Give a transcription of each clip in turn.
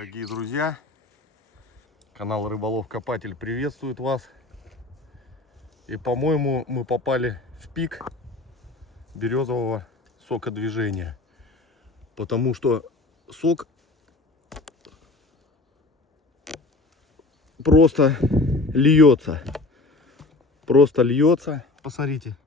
Дорогие друзья, канал Рыболов-Копатель приветствует вас. И, по-моему, мы попали в пик березового сокодвижения, потому что сок просто льется. Посмотрите.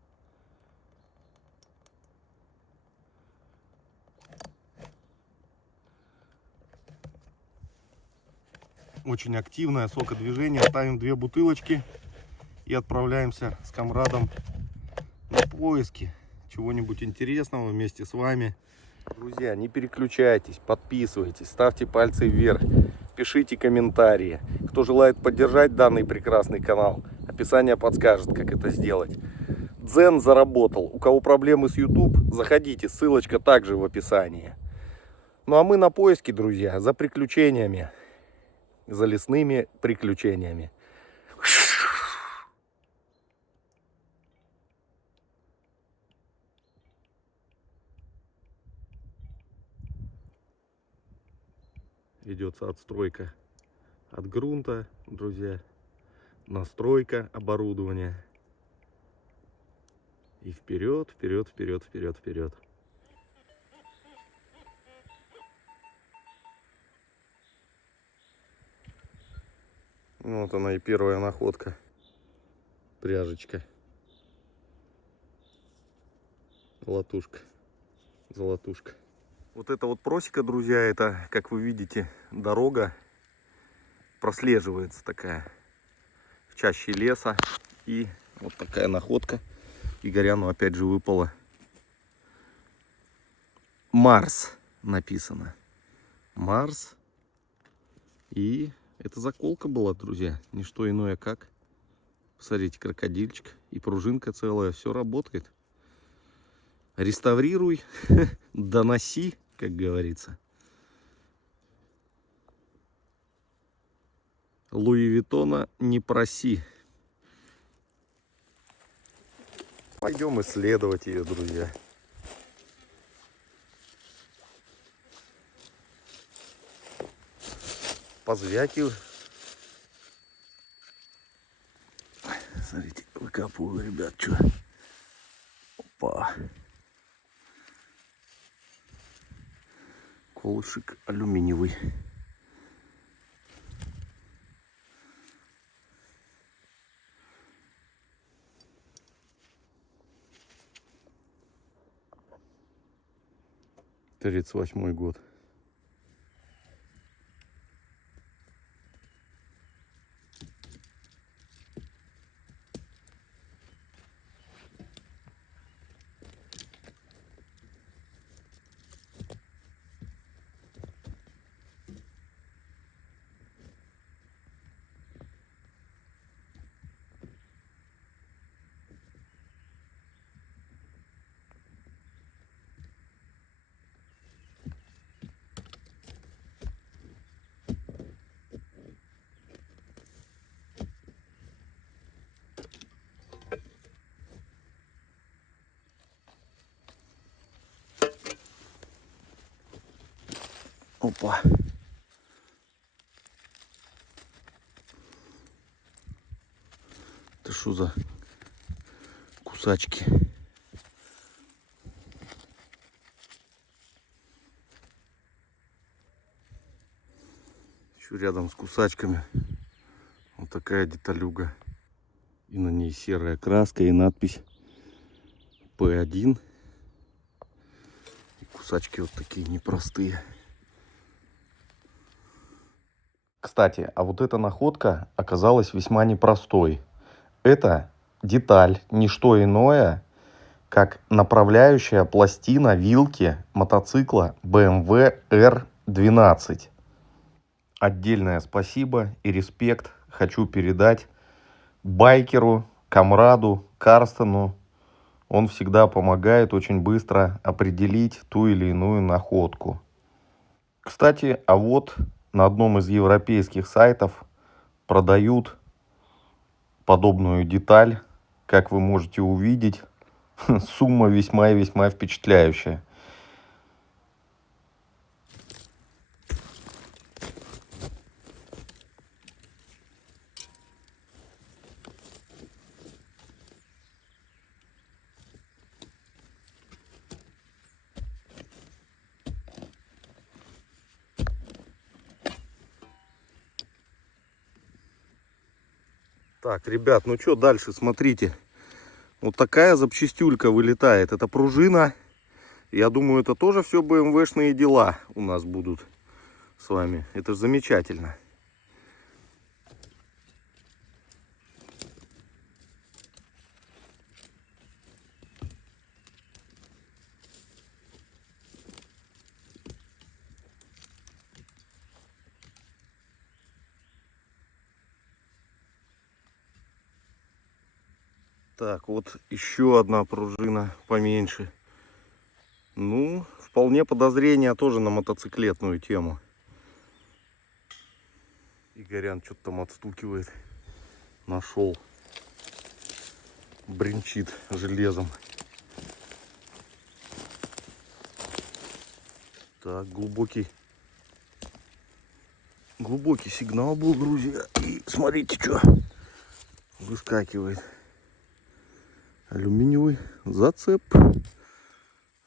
Очень активное сокодвижение. Ставим 2 бутылочки и отправляемся с комрадом на поиски чего-нибудь интересного вместе с вами. Друзья, не переключайтесь, подписывайтесь, ставьте пальцы вверх, пишите комментарии. Кто желает поддержать данный прекрасный канал, описание подскажет, как это сделать. Дзен заработал. У кого проблемы с YouTube, заходите, ссылочка также в описании. Ну а мы на поиске, друзья, за приключениями, за лесными приключениями. Ведется отстройка от грунта, друзья, настройка оборудования. И вперед, вперед, вперед, вперед, вперед. Вот она и первая находка. Пряжечка. Золотушка. Золотушка. Вот это вот просека, друзья, это, как вы видите, дорога прослеживается такая в чаще леса. И вот такая находка. Игоряну опять же выпала. Марс написано. Марс. И это заколка была, друзья. Не что иное как. Посмотрите, крокодильчик и пружинка целая. Все работает. Реставрируй, доноси, как говорится. Луи Виттона не проси. Пойдем исследовать ее, друзья. Позвякиваю. Смотрите, выкапываю, ребят, что. Опа. Колышек алюминиевый. Тридцать 38-й год. Опа. Это что за кусачки? Еще рядом с кусачками вот такая деталюга. И на ней серая краска и надпись P1. И кусачки вот такие непростые. Кстати, а вот эта находка оказалась весьма непростой. Это деталь, не что иное, как направляющая пластина вилки мотоцикла BMW R12. Отдельное спасибо и респект хочу передать байкеру, комраду, Карстену. Он всегда помогает очень быстро определить ту или иную находку. Кстати, а вот на одном из европейских сайтов продают подобную деталь. Как вы можете увидеть, сумма весьма и весьма впечатляющая. Так, ребят, ну что дальше, смотрите. Вот такая запчастюлька вылетает. Это пружина. Я думаю, это тоже все БМВшные дела у нас будут с вами. Это же замечательно. Так, вот еще одна пружина поменьше. Ну, вполне подозрение тоже на мотоциклетную тему. Игорян что-то там отстукивает. Нашел. Бринчит железом. Так, глубокий сигнал был, друзья. И смотрите, что выскакивает. Алюминиевый зацеп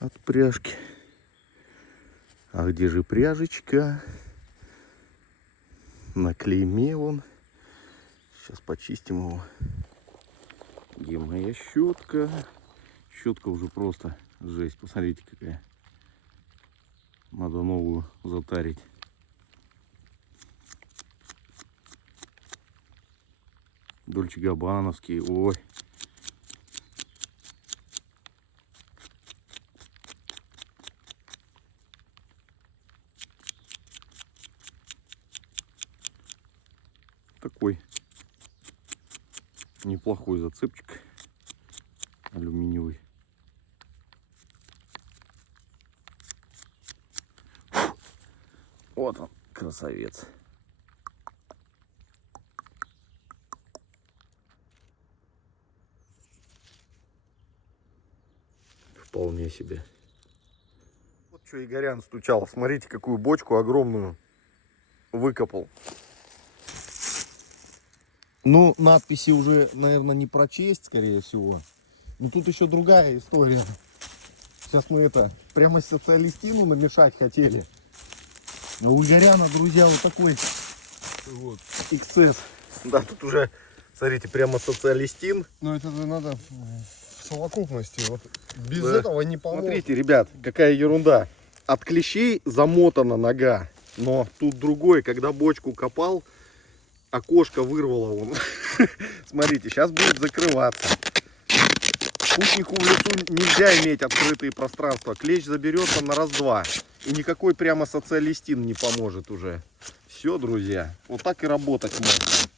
от пряжки. А где же пряжечка? На клейме вон. Сейчас почистим его. Где моя щетка? Щетка уже просто жесть. Посмотрите, какая. Надо новую затарить. Дольче Габбановские. Ой. Такой неплохой зацепчик алюминиевый. Вот он, красавец. Вполне себе. Вот что Игорян стучал. Смотрите, какую бочку огромную выкопал. Ну, надписи уже, наверное, не прочесть, скорее всего. Но тут еще другая история. Сейчас мы это прямо социалистину намешать хотели. А у Игоряна, друзья, вот такой вот XS. Да, тут уже, смотрите, прямо социалистин. Ну это же надо в совокупности. Вот без Да. этого не поможет. Смотрите, ребят, какая ерунда. От клещей замотана нога. Но тут другое, когда бочку копал, окошко вырвало вон. Смотрите, сейчас будет закрываться. Путнику в лесу нельзя иметь открытые пространства. Клещ заберется на раз-два. И никакой прямо социалистин не поможет уже. Все, друзья. Вот так и работать можно.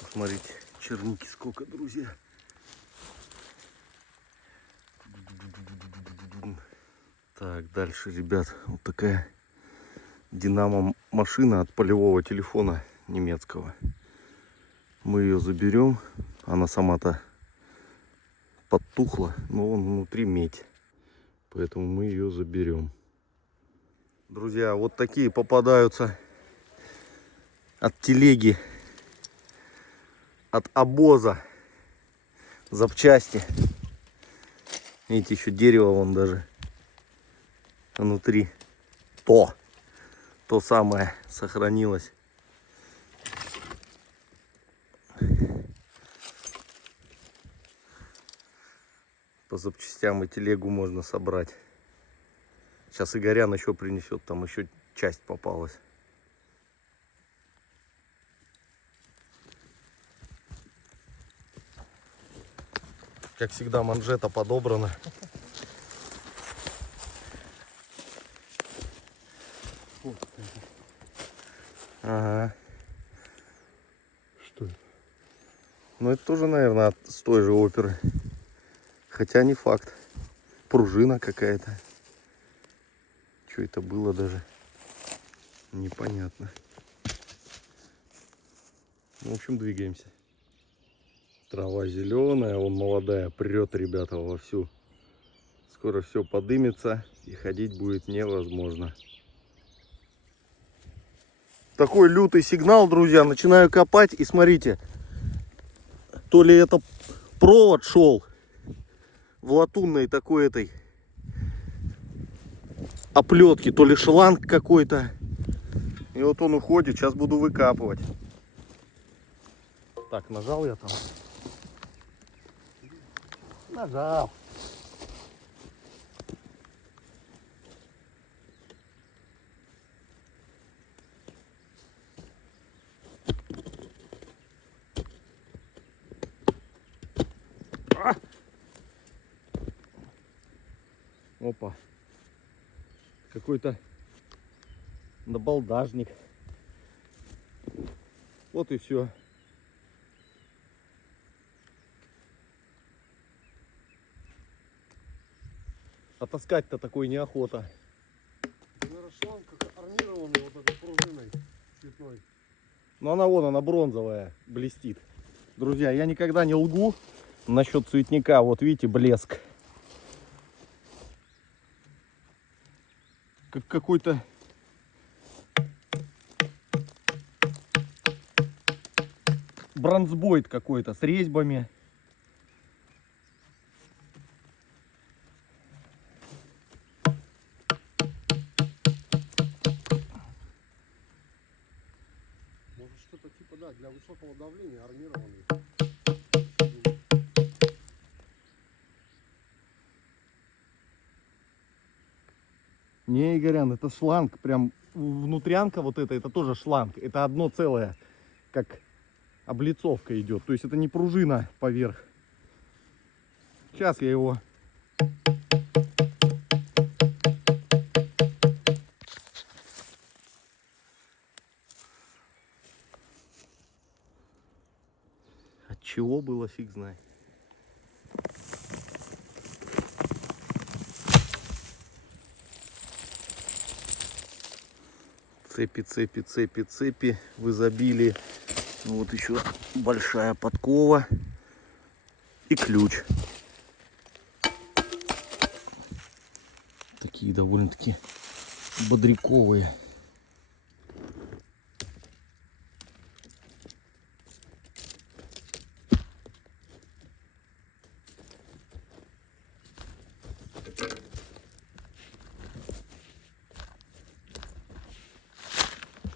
Посмотрите, черники сколько, друзья. Так, дальше, ребят, вот такая динамо машина от полевого телефона немецкого. Мы ее заберем. Она сама-то подтухла, но вон внутри медь. Поэтому мы ее заберем. Друзья, вот такие попадаются от телеги, от обоза запчасти. Видите, еще дерево вон даже внутри. То самое сохранилось. По запчастям и телегу можно собрать. Сейчас Игорян еще принесет, там еще часть попалась. Как всегда, манжета подобрана. Ага. Что это? Ну это тоже, наверное, с той же оперы. Хотя не факт. Пружина какая-то. Что это было даже? Непонятно. В общем, двигаемся. Трава зеленая, вон молодая, прет, ребята, вовсю. Скоро все подымется и ходить будет невозможно. Такой лютый сигнал, друзья. Начинаю копать и смотрите. То ли это провод шел, в латунной такой этой оплетке, то ли шланг какой-то. И вот он уходит, сейчас буду выкапывать. Так, нажал я там. Нажал. Опа. Какой-то набалдажник. Вот и все. А таскать-то такой неохота. Наверное, шланг как армированный вот этой пружиной цветной. Но она вон, она бронзовая, блестит. Друзья, я никогда не лгу насчет цветника. Вот видите, блеск. Как какой-то бронзбойд какой-то с резьбами. Может что-то типа, да, для высокого давления армированный. Не, Игорян, это шланг. Прям внутрянка вот эта, это тоже шланг. Это одно целое, как облицовка идет. То есть это не пружина поверх. Сейчас я его... От чего было, фиг знает. Цепи, цепи, цепи, цепи в изобилии. Вот еще большая подкова и ключ. Такие довольно-таки бодряковые.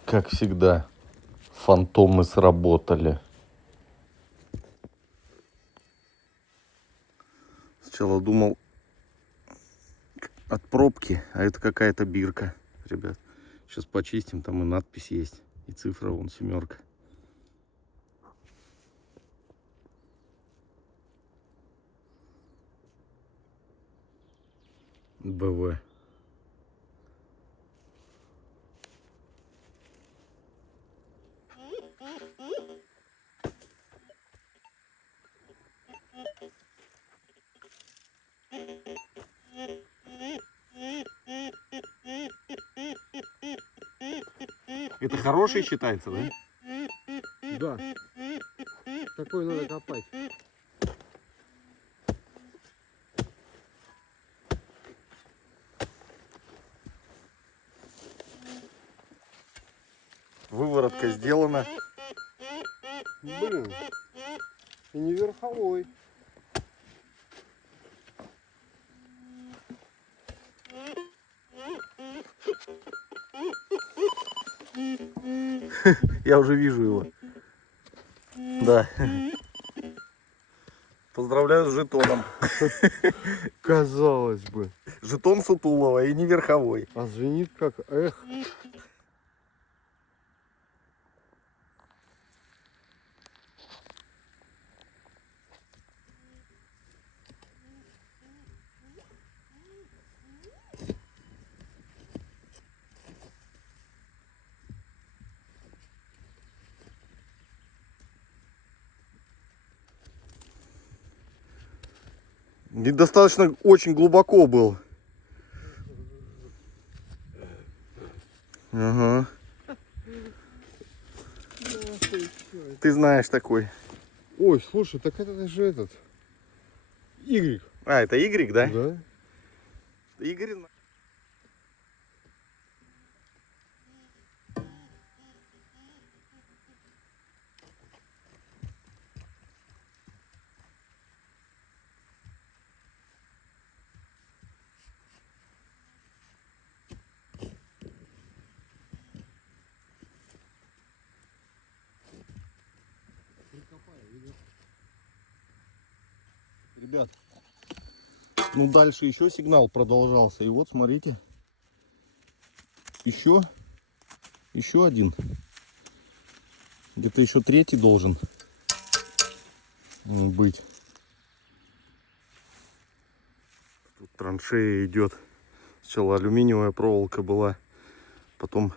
Как всегда, фантомы сработали. Сначала думал от пробки, а это какая-то бирка, ребят. Сейчас почистим, там и надпись есть, и цифра вон 7. БВ. Это хороший считается, да? Да. Такой надо копать. Выворотка сделана. Блин. И не верховой. Я уже вижу его. Да. Поздравляю с жетоном. Казалось бы. Жетон Сутулова и не верховой. А звенит как эх. Недостаточно очень глубоко был. Ага. Ты знаешь такой. Ой, слушай, так это же этот. Y. А, это Y, да? Да? Игорь. ребят. Ну, дальше еще сигнал продолжался. И вот, смотрите. Еще один. Где-то еще третий должен быть. Тут траншея идет. Сначала алюминиевая проволока была, потом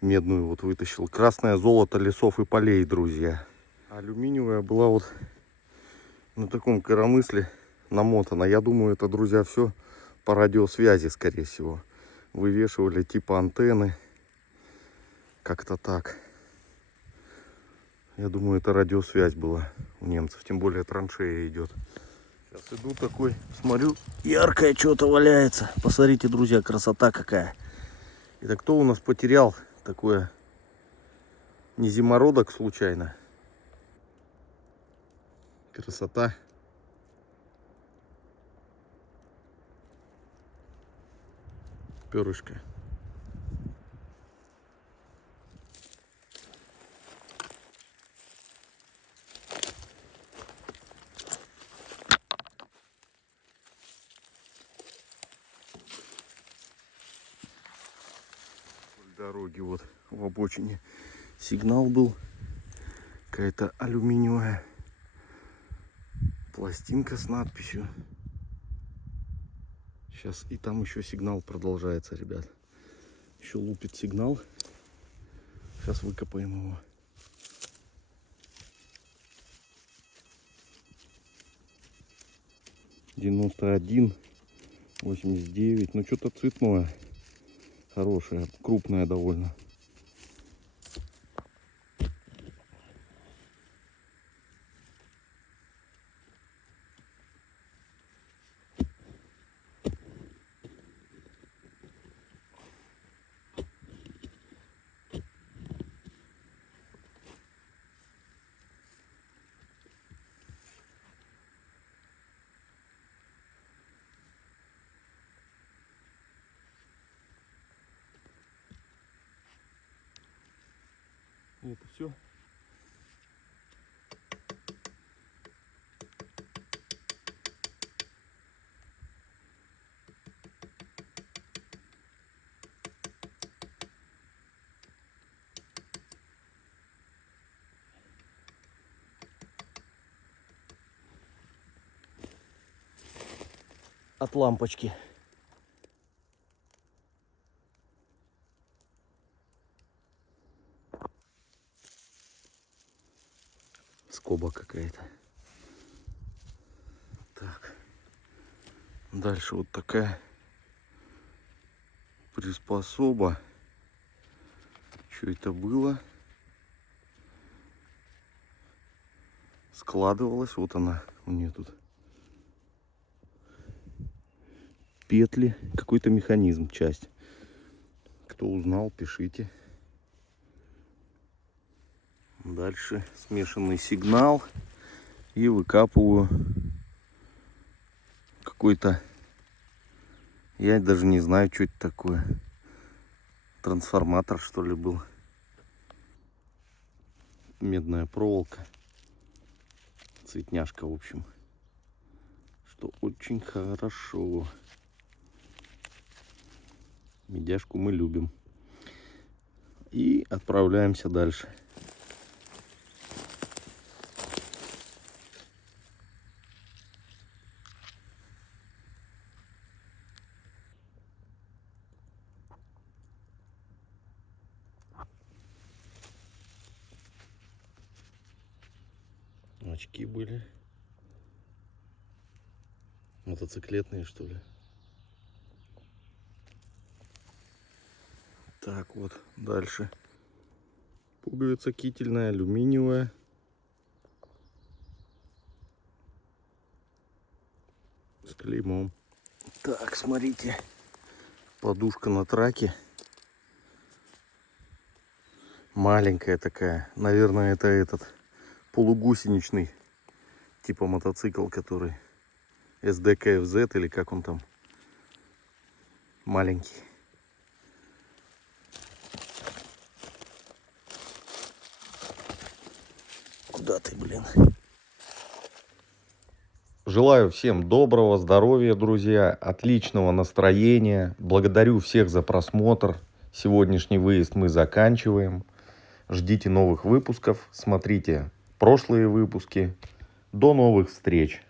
медную вот вытащил. Красное золото лесов и полей, друзья. Алюминиевая была вот на таком коромысле намотана. Я думаю, это, друзья, все по радиосвязи, скорее всего. Вывешивали типа антенны. Как-то так. Я думаю, это радиосвязь была у немцев. Тем более траншея идет. Сейчас иду такой, смотрю, яркое что-то валяется. Посмотрите, друзья, красота какая. Это кто у нас потерял такое? Не зимородок случайно? Красота. Перышко. Дороги вот в обочине сигнал был. Какая-то алюминиевая пластинка с надписью. Сейчас и там еще сигнал продолжается, ребят. Еще лупит сигнал. Сейчас выкопаем его. 91, 89. Ну что-то цветное. Хорошее, крупное довольно. И это все. От лампочки. Скоба какая-то. Так. Дальше вот такая приспособа. Что это было? Складывалась. Вот она у нее тут. Петли. Какой-то механизм, часть. Кто узнал, пишите. Дальше смешанный сигнал. И выкапываю какой-то, я даже не знаю, что это такое. Трансформатор, что ли, был. Медная проволока. Цветняшка, в общем. Что очень хорошо. Медяшку мы любим. И отправляемся дальше. Очки были. Мотоциклетные, что ли. Так, вот дальше. Пуговица кительная, алюминиевая. С клеймом. Так, смотрите. Подушка на траке. Маленькая такая. Наверное, это этот полугусеничный. Типа мотоцикл, который SDKFZ или как он там. Маленький. Куда ты, блин? Желаю всем доброго здоровья, друзья, отличного настроения. Благодарю всех за просмотр. Сегодняшний выезд мы заканчиваем. Ждите новых выпусков, смотрите прошлые выпуски. До новых встреч!